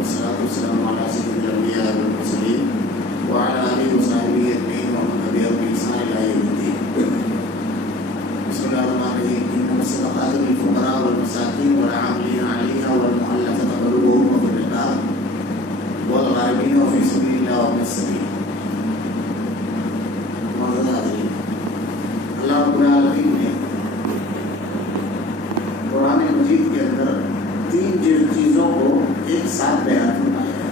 والصلاة والسلام على سيد الأنبياء والمرسلين وعلى آله وصحبه أجمعين ومن تبعهم بإحسان إلى يوم الدين. بسم الله الرحمن الرحيم. إنما الصدقات للفقراء والمساكين والعاملين عليها والمؤلفة قلوبهم وفي الرقاب والغارمين وفي سبيل الله وابن السبيل. اللہ رب العالمین نے قرآن مجید کے اندر تین چیزوں کو ایک ساتھ بیان فرمایا ہے.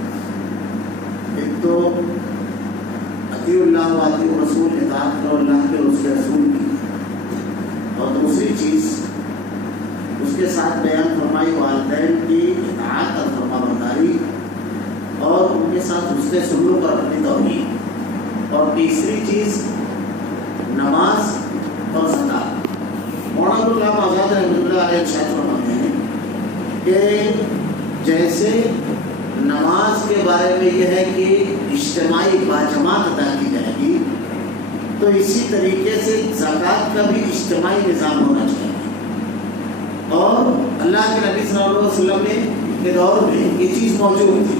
ایک تو اطیعوا اللہ و اطیعوا الرسول، اطاعت کرو اللہ کے اور اس کے رسول کی، اور دوسری چیز اس کے ساتھ بیان فرمائی والدین کی اطاعت اور فرمانبرداری اور ان کے ساتھ حسن سلوک اور اپنی توحید، اور تیسری چیز نماز اور زکات. مولانا غلام آزاد رحمۃ اللہ علیہ ارشاد فرماتے ہیں کہ جیسے نماز کے بارے میں یہ ہے کہ اجتماعی باجماعت ادا کی جائے گی، تو اسی طریقے سے زکات کا بھی اجتماعی نظام ہونا چاہیے. اور اللہ کے نبی صلی اللہ علیہ وسلم کے دور میں یہ چیز موجود تھی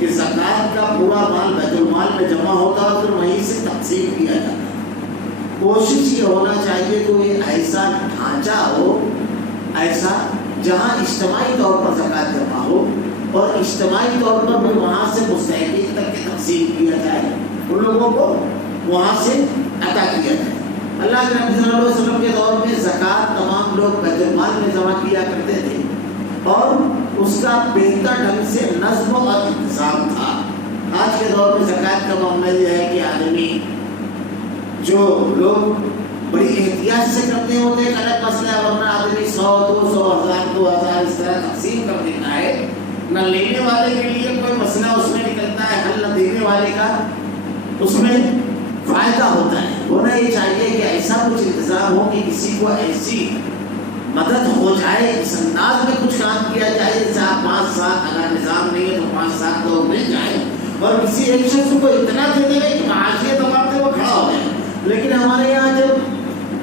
کہ زکات کا پورا مال بیت المال میں جمع ہوتا اور پھر وہیں سے تقسیم کیا جاتا. کوشش یہ ہونا چاہیے کہ یہ ایسا ڈھانچہ ہو، ایسا جہاں اجتماعی طور پر زکات جمع ہو اور اجتماعی طور پر بھی وہاں سے مستحقین تک کی تقسیم کیا جائے، ان لوگوں کو وہاں سے عطا کیا جائے. اللہ کے نبی صلی اللہ علیہ وسلم کے دور میں زکات تمام لوگ بیت المال میں جمع کیا کرتے تھے اور اس کا بہتر ڈھنگ سے نظم اور انتظام تھا. آج کے دور میں زکات کا معاملہ یہ ہے کہ آدمی جو لوگ بڑی احتیاط سے کرتے ہوتے ہیں، الگ مسئلہ ہے، ورنہ آدمی 100 200 1000 2000 اس طرح تقسیم کر دیتا ہے. نہ لینے والے کے لیے کوئی مسئلہ اس میں نکلتا ہے حل، نہ دینے والے کا اس میں فائدہ ہوتا ہے. ہونا یہ چاہیے کہ ایسا کچھ انتظام ہو کہ کسی کو ایسی مدد ہو جائے، اس انداز میں کچھ کام کیا جائے جیسے آپ 5 7 اگر نظام نہیں ہے تو 5 7 لوگ مل جائیں اور کسی ایک شخص کو اتنا دے دیں کہ معاشیت بڑھتے وہ کھڑا ہو جائے. لیکن ہمارے یہاں جب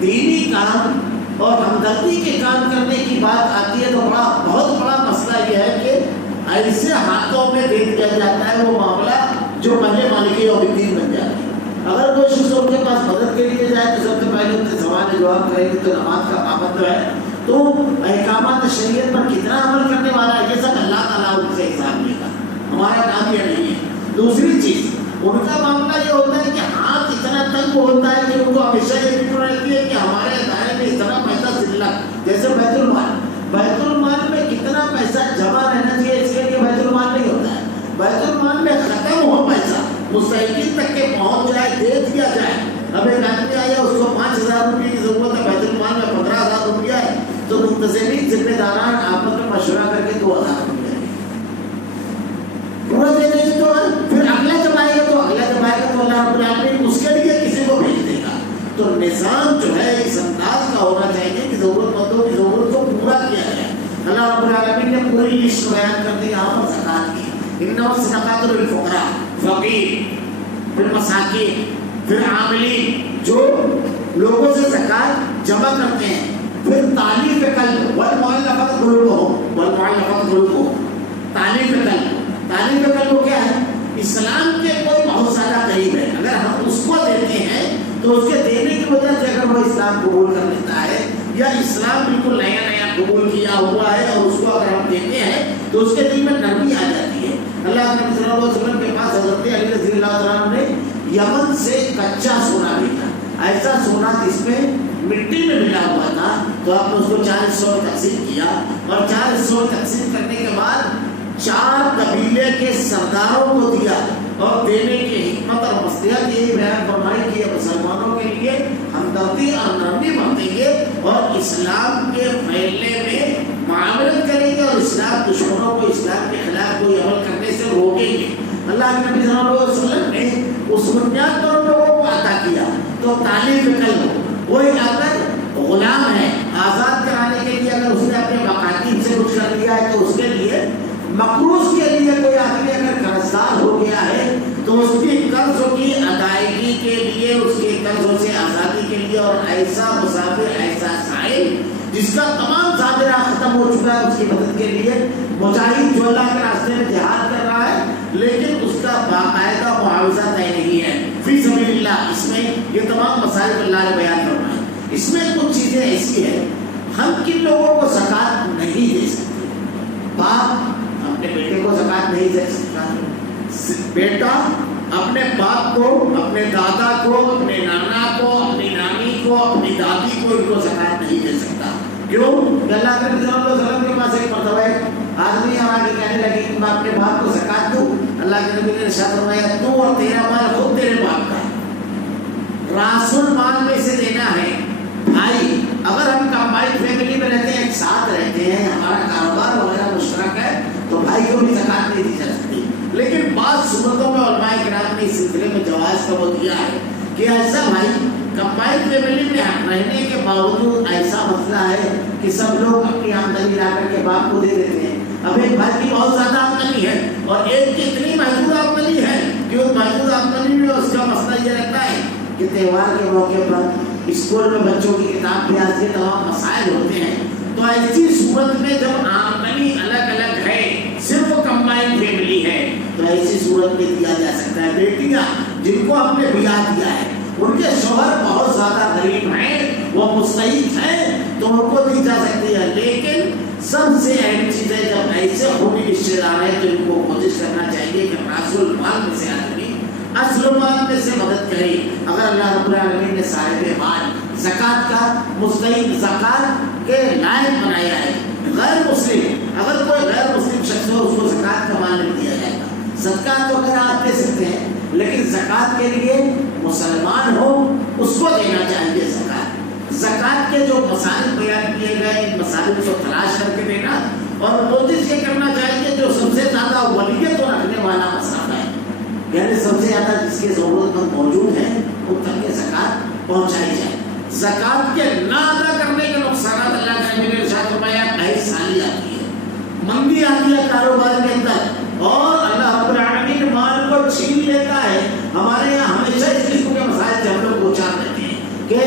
دینی کام اور ہمدردی کے کام کرنے کی بات آتی ہے تو بہت بڑا مسئلہ یہ ہے کہ ایسے ہاتھوں میں دے دیا جاتا ہے وہ معاملہ جو پہلے مالکی یوم الدین بن جاتا ہے. اگر کوئی شخص ان کے پاس مدد کے لیے جائے تو سب سے پہلے ان سے سوال جواب کریں گے تو نماز کا پابند ہے تو احکامات شریعت پر کتنا عمل کرنے والا ہے یہ سب اللہ تعالیٰ ان سے حساب لے گا، ہمارا کام یہ نہیں ہے. دوسری چیز ان کا معاملہ یہ ہوتا ہے کہ ہاتھ اتنا تنگ ہوتا ہے کہ ان کو ہمیشہ یہ فکر رہتی ہے کہ ہمارے ادارے میں اتنا پیسہ ذلت، جیسے بیت المال میں کتنا پیسہ جمع رہنا چاہیے، اس کے لیے بیت المال نہیں ہوتا ہے. بیت المال میں ختم ہو پیسہ مستحقین تک کے پہنچ جائے، دے دیا جائے. اب ایک آدمی آیا اس کو 5000 روپئے کی ضرورت ہے، بیت المال میں 15000 روپیہ ہے تو منتظمین ذمہ داران آپس میں مشورہ کر کے 2000 روپیہ پورا دے دیں تو پھر اگلا جب آئے گا تو اللہ رب العالمین اس کے لیے کسی کو بھیج دے گا. تو نظام جو ہے اس انداز کا ہونا چاہیے کہ ضرورت مندوں کی ضرورت کو پورا کیا جائے. اللہ رب العالمین نے پوری لسٹ بیان کر دی یہاں پر زکات کی. انما الصدقات للفقراء، فقیر، پھر مساکین، پھر عاملین جو لوگوں سے زکات جمع کرتے ہیں، پھر تالیف قلب والمؤلفۃ قلوبہم. تالیف قلب کیا ہے؟ اسلام کے کوئی بہت زیادہ قریب ہے، اگر ہم اس کو دیتے ہیں تو اس کے دینے کی وجہ سے اگر وہ اسلام قبول کر لیتا ہے یا اسلام بالکل نیا قبول کیا ہوا ہے اور اس کو اگر ہم دیتے ہیں تو اس کے دل میں نرمی آ جاتی ہے. اللہ کے نبی صلی اللہ علیہ وسلم کے پاس حضرت علی رضی اللہ عنہ نے یمن سے کچا سونا بھیجا، ایسا سونا جس میں مٹی میں ملا ہوا تھا، تو آپ نے اس کو 4 حصوں میں تقسیم کیا اور 4 حصوں میں تقسیم کرنے کے بعد 4 قبیلے کے سرداروں کو دیا. اور دینے کی حکمت اور مصلحت یہی بیان فرمائی کہ مسلمانوں کے لیے ہمدردی اور نرمی برتیں گے اور اسلام کے پھیلنے میں معاونت کریں گے اور اسلام دشمنوں کو اسلام کے خلاف کوئی عمل کرنے سے روکیں گے. اللہ کے نبی صلی اللہ علیہ وسلم نے اس بنیاد پر لوگوں کو عطا کیا. تو تعلیم قلب وہی اگر غلام ہے آزاد کرانے کے لیے اگر اس نے اپنے مقاتیب سے کچھ کر لیا ہے تو اس کے لیے مقروض کے لیے کوئی آدمی اگر قرضدار ہو گیا ہے تو اس کی قرضوں کی ادائیگی کے لیے اس کے قرضوں سے آزادی کے لیے اور ایسا مسافر ایسا سائل جس کا تمام صادرہ ختم ہو چکا ہے اس کی مدد کے لیے، مجاہد جو اللہ کے راستے میں جہاد کر رہا ہے لیکن اس کا باقاعدہ معاوضہ طے نہیں ہے فی سبیل اللہ، اس میں یہ تمام مسائل اللہ نے بیان کرنا ہے۔ اس میں کچھ چیزیں ایسی ہیں، ہم کن لوگوں کو زکوٰۃ نہیں دے سکتے؟ باپ اپنے بیٹے کو زکوٰۃ نہیں دے سکتا، بیٹا اپنے باپ کو، اپنے دادا کو، اپنے نانا کو، اپنی نانی کو، اپنی دادی کو ان کو زکوٰۃ نہیں دے سکتا۔ کیوں؟ کہ اللہ کے نبی صلی اللہ علیہ وسلم کے پاس ایک مرتبہ آدمی آ کے کہنے لگے کہ میں اپنے باپ کو زکوٰۃ دوں؟ اللہ کے نبی نے ارشاد فرمایا تو اور تیرا مال خود تیرے باپ کا ہے، راس المال میں سے دینا ہے۔ بھائی اگر ہم کمبائنڈ فیملی میں رہتے ہیں، ایک ساتھ رہتے ہیں، ہمارا کاروبار وغیرہ مشترک ہے تو بھائی کو بھی زکوٰۃ نہیں دی جا سکتی، لیکن بعض صورتوں میں علماء کرام نے اس سلسلے میں جواز کا وہ دیا ہے کہ ایسا بھائی کمبائنڈ فیملی میں رہنے کے باوجود ایسا مسئلہ ہے کہ سب لوگ اپنی آمدنی لا کر کے باپ کو دے دیتے ہیں۔ اب ایک بھائی کی بہت زیادہ آمدنی ہے اور ایک کی اتنی محدود آمدنی ہے کہ اس محدود آمدنی میں اس کا مسئلہ یہ رہتا ہے کہ تہوار کے موقع پر اسکول میں بچوں کی کتاب پیاز کے تمام مسائل ہوتے ہیں، تو ایسی صورت میں جب آمدنی الگ الگ ہے، صرف کمبائنڈ فیملی ہے، تو ایسی صورت میں دیا جا سکتا ہے۔ بیٹیاں جن کو ہم نے بیاہ دیا ہے، ان کے شوہر بہت زیادہ غریب ہیں، وہ مستحق ہیں، تو ان کو دی جا سکتی ہے، لیکن سب سے اہم چیز ہے جب ایسے خونی رشتے دار ہیں تو ان کو کوشش کرنا چاہیے کہ راس المال میں سے آدمی اصل مال میں سے مدد کرے۔ اگر اللہ رب العالمین نے صاحب مال زکوٰۃ کا مستحق، زکوٰۃ کے لائق بنایا ہے، غیر مسلم اگر کوئی غیر مسلم شخص ہو اس کو زکوٰۃ کا مال نہیں دیا جائے گا۔ زکوٰۃ وغیرہ آپ دے سکتے ہیں لیکن زکوٰۃ کے لیے مسلمان ہو اس کو دینا چاہیے زکوٰۃ۔ زکوٰۃ کے جو مسائل بیان کیے گئے ان مسائل کو تلاش کر کے دینا، اور کوشش یہ کرنا چاہیے جو سب سے زیادہ ولیت رکھنے والا مسئلہ ہے، یعنی سب سے زیادہ جس کے ضرورت مند موجود ہیں ان تک یہ زکوٰۃ پہنچائی جائے۔ زکوٰۃ کے نہ ادا کرنے کے نقصانات اللہ کے نبی نے ارشاد فرمایا سالی آتی ہے، مندی آتی ہے کاروبار کے اندر، اور اللہ رب العالمین مال کو چھین لیتا ہے۔ ہمارے یہاں ہمیشہ اس قسم کے مسائل سے ہم لوگ دو چار رہتے ہیں کہ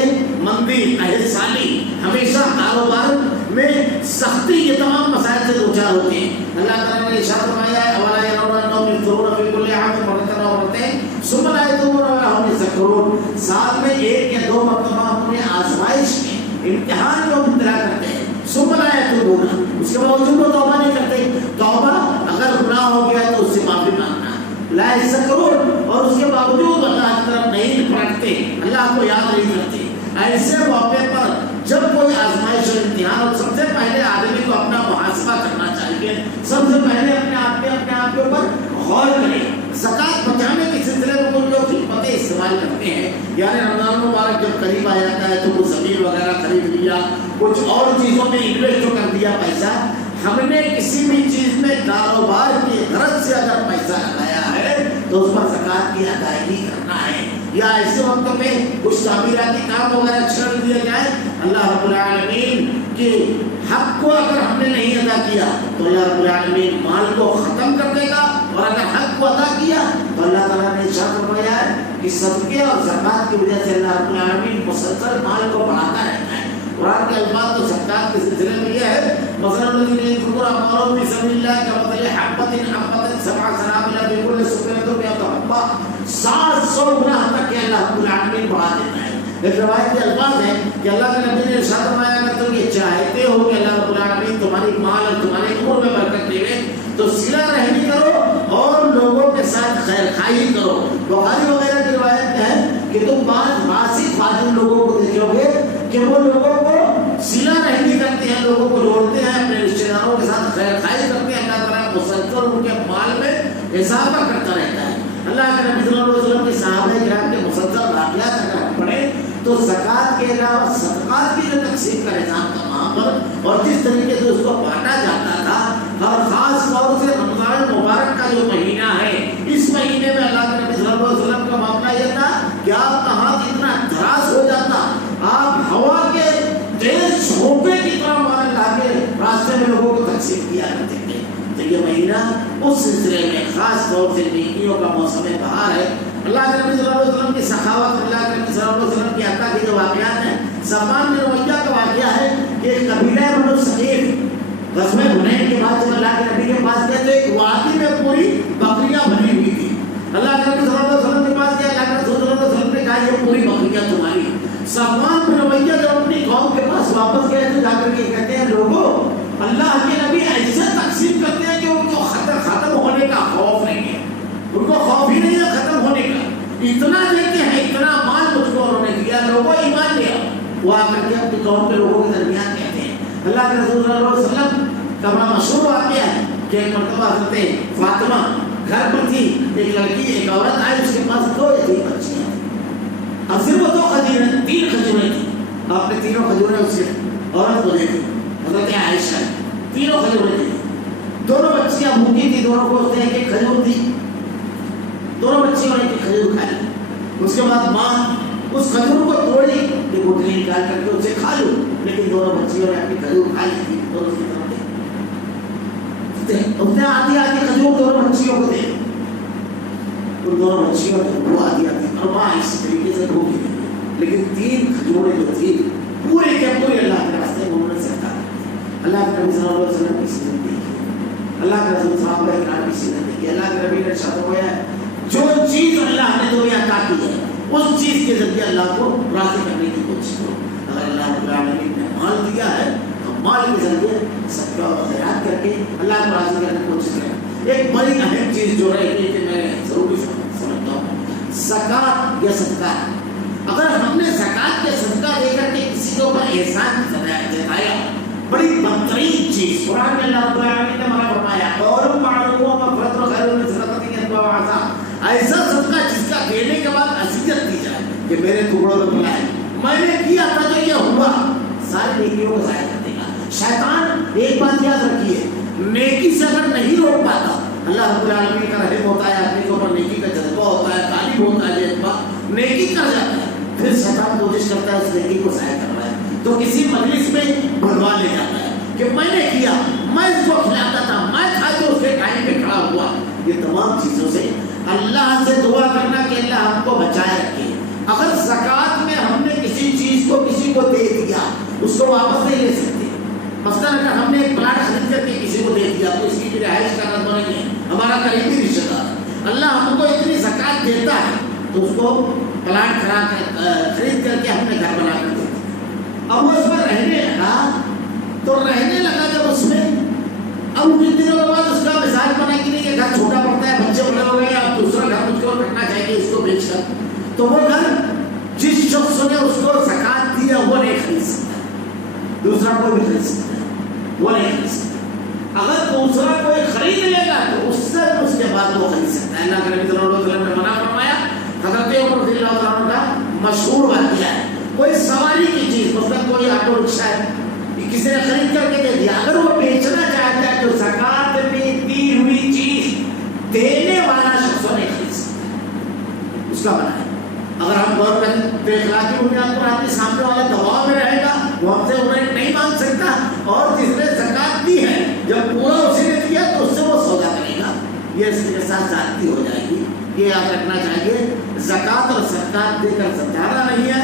مندی، سالی، ہمیشہ کاروبار میں سختی، یہ تمام مسائل سے دو چار ہوتے ہیں۔ اللہ تعالیٰ نے ارشاد فرمایا ہے اولا يرون انهم يفطرون في كل عام مرة او مرتين ثم لا يتوبون ولا هم يذكرون، سال میں ایک یا دو مرتبہ اپنے آزمائش میں امتحان کو مبتلا کرتے ہیں، ثم لا يتوبون، اس کے باوجود وہ توبہ نہیں کرتے۔ توبہ اگر گناہ ہو گیا تو اس سے معافی مانگنا، لا يذكرون، اور اس کے باوجود اللہ کی طرف نہیں پلٹتے، اللہ کو یاد نہیں کرتے۔ ایسے موقع پر جب کوئی آزمائش اور امتحان، اور سب سے پہلے آدمی کو اپنا محاسبہ کرنا چاہیے، سب سے پہلے اپنے آپ کے اوپر غور کریں۔ زکوٰۃ بچانے کے سلسلے میں کچھ لوگ حکمتیں استعمال کرتے ہیں، یعنی رمضان مبارک جب قریب آ جاتا ہے تو وہ زمین وغیرہ خرید لیا، کچھ اور چیزوں میں انویسٹ کر دیا پیسہ۔ ہم نے کسی بھی چیز میں کاروبار کی غرض سے اگر پیسہ لگایا ہے تو اس پر زکوٰۃ کی ادائیگی کرنا ہے، یا ایسے وقت میں کچھ تعمیراتی کام وغیرہ چھوڑ دیا جائے، اللہ رب العالمین کے حق کو اگر ہم نے نہیں ادا کیا تو اللہ رب العالمین مال کو ختم کر دے گا، اور اگر حق کو ادا کیا تو اللہ تعالیٰ نے ارشاد فرمایا ہے کہ صدقے اور زکوٰۃ کی وجہ سے اللہ رب العالمین مسلسل مال کو بڑھاتا رہتا ہے۔ قرآن کے الفاظ تو زکوٰۃ کے سلسلے میں یہ ہے، مثلا الذین ينفقون أموالهم في سبيل الله كمثل حبة أنبتت سبع سنابل في كل سنبلة مئة حبة، 700 گنا تک کہ اللہ رب العالمین بڑھا دیتا ہے۔ ایک روایت کے الفاظ ہیں کہ اللہ کے نبی نے ارشاد فرمایا اگر تم یہ چاہتے ہو کہ اللہ رب العالمین تمہاری مال اور تمہاری عمر میں برکت دے تو صلہ رحمی کرو اور لوگوں کے ساتھ خیر خواہی کرو۔ بخاری وغیرہ کی روایت ہے کہ تم بعض فاسق فاجر لوگوں کو دیکھو گے کہ وہ لوگوں کو صلہ رحمی کرتے ہیں، لوگوں کو جوڑتے ہیں، اپنے رشتے داروں کے ساتھ خیر خواہی کرتے ہیں، اللہ تعالیٰ مسلسل ان کے مال میں اضافہ کرتا رہتا ہے۔ اللہ کے نبی صلی اللہ علیہ وسلم کے صحابہ کرام کے مسلسل واقعات اگر ہم پڑھیں تو زکوٰۃ کے علاوہ صدقات کی جو تقسیم کا نظام تھا وہاں پر، اور جس طریقے سے اس کو بانٹا جاتا تھا، اور خاص طور سے رمضان مبارک کا جو مہینہ ہے، اس مہینے میں اللہ کے نبی صلی اللہ علیہ وسلم کا معاملہ یہ تھا کہ آپ کا ہاتھ اتنا دراز ہو جاتا، آپ ہوا کے تیز جھونکے کی طرح مال لا کے راستے میں لوگوں کو تقسیم کیا کرتے تھے۔ تو یہ مہینہ اس سلسلے میں خاص طور سے نیکیوں کا موسم بہار ہے۔ اللہ کے نبی صلی اللہ علیہ وسلم کی سخاوت، اللہ کے نبی صلی اللہ علیہ وسلم کی عطا کے جو واقعات ہیں، سلمان بن امیہ کا واقعہ ہے کہ ایک قبیلہ بنو ثقیف غزوہ حنین کے بعد جب اللہ کے نبی کے پاس گئے تو ایک وادی میں پوری بکریاں بھری ہوئی تھی. اللہ کے نبی صلی اللہ علیہ وسلم کے پاس گئے, اللہ کے رسول صلی اللہ علیہ وسلم نے کہا یہ پوری بکریاں تمہاری. صفوان بن امیہ جب اپنی قوم کے پاس واپس گئے تو جا کر کے کہتے ہیں لوگوں اللہ کے نبی ایسے تقسیم کرتے ہیں کہ ان کو ختم ہونے کا خوف نہیں ہے, ان کو خوف ہی نہیں ہے ختم ہونے کا. اتنا دیتے ہیں, اتنا مال مجھ کو انہوں نے دیا, لوگوں ایمان لیا. وہ آ کر کے اپنی قوم کے لوگوں کے درمیان کہتے ہیں اللہ کے رسول صلی اللہ علیہ وسلم کا بڑا مشہور واقعہ ہے کہ ایک مرتبہ حضرت فاطمہ گھر پر تھی, ایک لڑکی ایک عورت آئی, اس کے پاس 2 یا 3 بچیاں تھیں. اب صرف وہ 2 کھجوریں, 3 کھجوریں تھیں. آپ نے تینوں کھجوریں اس عورت کو دے دی, حضرت عائشہ تینوں کھجوریں دی. دونوں بچیاں بھوکی تھی, دونوں کو اس نے ایک کھجور دی. دونوں بچیوں نے ایک کھجور کھائی. اس کے بعد ماں اس کھجور کو توڑی کہ گٹلی نکال کر کے اسے کھا لوں, لیکن دونوں بچیوں نے اپنی کھجور کھائی تھی اور اس کی طرف اس نے آدھی کھجور دونوں بچیوں کو دے. ان دونوں بچیوں نے وہ آدھی اور ماں اس طریقے سے بھوکی تھی, لیکن 3 کھجوریں جو تھی پورے کے پورے اللہ کے راستے میں انہوں نے صدقہ کیا. اللہ کے نبی صلی اللہ علیہ وسلم کی سنت دیکھی, اللہ کے رسول صحابہ کرام کی سنت دیکھی. اللہ کے نبی نے ارشاد فرمایا جو چیز اللہ نے تمہیں عطا کی ہے اس چیز کے ذریعے اللہ کو راضی کرنے کی کوشش کرو. اگر اللہ رب العالمین نے مال دیا ہے تو مال کے ذریعے صدقہ و خیرات کر کے اللہ کو راضی کرنے کی کوشش کریں. ایک بڑی اہم چیز جو ہے کہ میں ضروری سمجھتا ہوں, زکوٰۃ یا صدقہ. اگر ہم نے زکوٰۃ یا صدقہ دے کر کے کسی کے اوپر احسان جتایا, بڑی بدترین چیز. قرآن میں اللہ رب العالمین نے منع فرمایا اور معروف و مغفرت و خیر من صدقۃ یتبعها عذاب. ایسا صدقہ جس کا دینے کے بعد اذیت دی جائے کہ میرے ٹکڑوں میں پلا ہے, میں نے کیا تھا جو یہ ہوا, ساری نیکیوں کو ضائع کر دے گا. شیطان ایک بات یاد رکھیے, نیکی سے اگر نہیں روک پاتا, اللہ رب العالمین کا رحم ہوتا ہے, آدمی کے اوپر نیکی کا جذبہ ہوتا ہے, تعلیم ہوتا ہے, جذبہ نیکی کر جاتا ہے, پھر شیطان کوشش کرتا ہے اس نیکی کو ضائع کر رہا ہے تو کسی مجلس میں بھروا لے جاتا ہے کہ میں نے کیا, میں اس کو کھلاتا تھا, میں کھا کے اس کے ٹائم پہ کھڑا ہوا. یہ تمام چیزوں سے اللہ سے دعا کرنا کہ اللہ ہم کو بچائے رکھے. اگر زکوٰۃ میں ہم نے کسی چیز کو کسی کو دے دیا, اس کو واپس نہیں لے سکتے. مثلاً اگر ہم نے ایک پلاٹ خرید کر کے کسی کو دے دیا تو اس کی رہائش کا رقم نہیں ہے, ہمارا قریبی رشتہ دار, اللہ ہم کو اتنی زکوٰۃ دیتا ہے تو اس کو پلاٹ خرید کر کے ہم نے گھر بنا کر دیتے. اب وہ اس پر رہنے لگا تو رہنے لگا جب اس میں, اب کچھ دنوں کے بعد اس کا مزاج بنا کہ نہیں یہ گھر چھوٹا پڑتا ہے, بچے بڑے ہو گئے, اب دوسرا گھر مجھ کو رکھنا چاہیے اس کو بیچ کر. تو وہ گھر جس شخص نے اس کو زکوٰۃ دیا وہ نہیں خرید سکتا, دوسرا کوئی بھی خرید سکتا ہے, وہ نہیں خرید سکتا. اگر دوسرا کوئی خرید لے گا تو اس سے اس کے بعد وہ خرید سکتا ہے. اللہ کے نبی صلی اللہ علیہ وسلم نے منع فرمایا. حضرت عمر رضی اللہ عنہ کا مشہور واقعہ ہے, کوئی سواری کی چیز, مثلا کوئی آٹو رکشا ہے, کسی نے خرید کر کے دے دیا, اگر وہ بیچنا چاہتا ہے تو زکوٰۃ میں دی ہوئی چیز دینے والا شخص نہیں خرید سکتا, اس کا منع ہے. اگر ہم گورنمنٹ پہ اخلاقی بنیاد پر آدمی سامنے والا دباؤ میں رہے گا, وہ ہم سے انہیں نہیں مانگ سکتا, اور جس نے زکوٰۃ دی ہے جب پورا اسی نے دیا تو اس سے وہ سودا کرے گا, یہ اس کے ساتھ زیادتی ہو جائے گی. یہ یاد رکھنا چاہیے, زکوٰۃ اور صدقات دے کر سمجھانا نہیں ہے,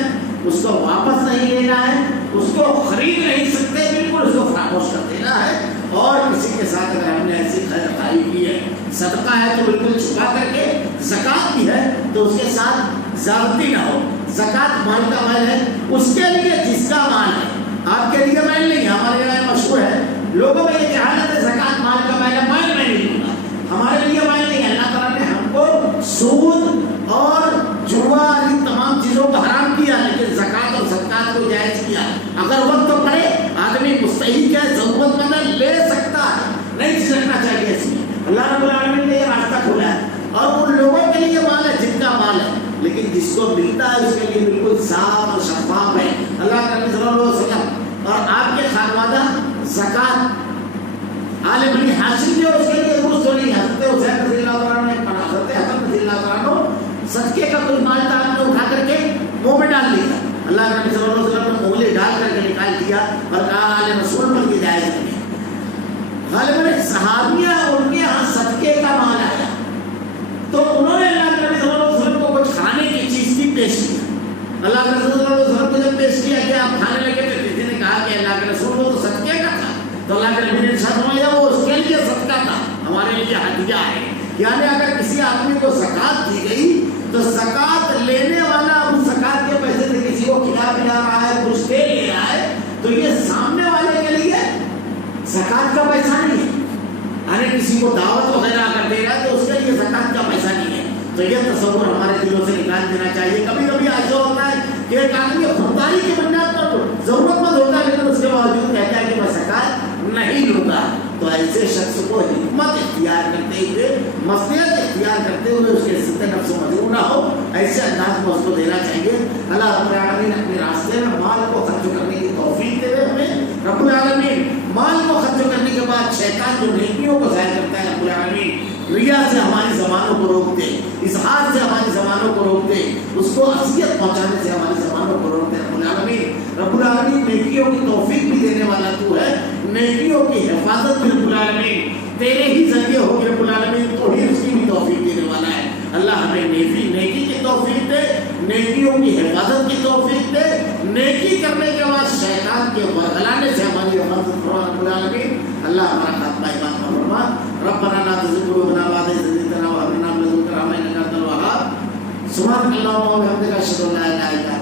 اس کو واپس نہیں لینا ہے, اس کو خرید نہیں سکتے, بالکل اس کو خاموش کر دینا ہے. اور کسی کے ساتھ اگر ہم نے ایسی خیر خائی کی ہے, صدقہ ہے تو بالکل چھپا کر کے, زکوٰۃ بھی ہے تو اس کے ساتھ زیادتی نہ ہو. زکوٰۃ مال کا مال ہے, اس کے لیے جس کا مال ہے, آپ کے لیے مال نہیں. ہمارے یہاں مشہور ہے, لوگوں میں یہ جہالت ہے زکوٰۃ مال کا مال ہے, مال میں نہیں دوں گا, ہمارے لیے مال نہیں ہے. اللہ تعالیٰ نے ہم کو سود اور جوا ان تمام چیزوں کو حرام کیا, لیکن زکوٰۃ اور صدقات کو جائز کیا. اگر وقت پڑے آدمی مستحق ہے, ضرورت مند ہے, لے سکتا ہے, نہیں جھجکنا چاہیے اس میں. اللہ رب العالمین نے یہ راستہ کھولا ہے, اور ان لوگوں کے لیے مال ہے جن کا مال ہے, لیکن جس کو ملتا ہے اس کے لیے بالکل صاف اور شفاف ہے. اللہ کے نبی صلی اللہ علیہ وسلم اور آپ کے خانوادہ زکوٰۃ آل بنی ہاشم جو اس کے لیے درست ہونی ہے. حضرت حسین رضی اللہ عنہ نے, حضرت حسن رضی اللہ عنہ صدقے کا کوئی مال تھا, آپ نے اٹھا کر کے منہ میں ڈال لیا. اللہ کے نبی صلی اللہ علیہ وسلم نے انگلی ڈال کر کے نکال دیا اور کہا آل رسول پر کی جائز نہیں. غالباً صحابیہ ان کے یہاں صدقے کا مال آیا تو انہوں نے اللہ کے نبی صلی اللہ علیہ وسلم کو کچھ کھانے کی چیز کی پیش کی. اللہ کے رسول صلی اللہ علیہ وسلم کو جب پیش کیا کہ آپ کھانے لگے تو کسی نے کہا کہ اللہ کے رسول وہ تو صدقے کا تھا, تو اللہ کے نبی نے ارشاد فرمایا وہ اس کے لیے صدقہ تھا، ہمارے لیے ہدیہ ہے. یعنی اگر کسی آدمی کو زکوٰۃ دی گئی تو زکوٰۃ لینے والا اس زکوٰۃ کے پیسے سے کسی کو کھلا پلا رہا ہے، کچھ دے لے رہا ہے، تو یہ سامنے والے کے لیے زکوٰۃ کا پیسہ نہیں ہے. یعنی کسی کو دعوت وغیرہ اگر دے رہا ہے تو اس کے لیے زکوٰۃ کا پیسہ نہیں ہے. تو یہ تصور ہمارے دلوں سے نکال دینا چاہیے. کبھی کبھی ایسا ہوتا ہے کہ ایک آدمی خودداری کی بنیاد پر ضرورت مند ہوتا ہے لیکن اس کے باوجود کہتا ہے کہ میں زکوٰۃ نہیں لوں گا. تو ایسے شخص کو حکمت اختیار کرتے ہوئے، مصلحت اختیار کرتے ہوئے اس کے عزت نفس مجروح نہ ہو، ایسے انداز میں اس کو دینا چاہیے. اللہ رب العالمین اپنے راستے میں مال کو خرچ کرنے کی توفیق دے ہمیں. رب العالمین مال کو خرچ کرنے کے بعد شیطان جو نیکیوں کو ظاہر کرتا ہے، رب العالمین ریا سے ہماری زبانوں کو روک دے، اظہار سے ہماری زبانوں کو روک دے، اس کو اذیت پہنچانے سے ہماری زبانوں کو روک دے. رب العالمین نیکیوں کی توفیق بھی دینے والا تو ہے، نیکیوں کی حفاظت بھی رب العالمین تیرے ہی ذریعے ہوگی. رب العالمین تو ہی اس کی بھی توفیق دینے والا ہے. اللہ ہمیں نیکی کی توفیق دے، نیکیوں کی حفاظت کی توفیق دے، نیکی کرنے کے بعد شیطان کے ورگلانے سے ہماری حفاظت فرما. رب العالمین اللہ ہمارا خاتمہ ایمان کا فرما. ربنا لا تزغ قلوبنا بعد إذ هديتنا وهب لنا من لدنك رحمة إنك أنت الوهاب. سبحانك اللهم وبحمدك أشهد أن لا إله إلا أنت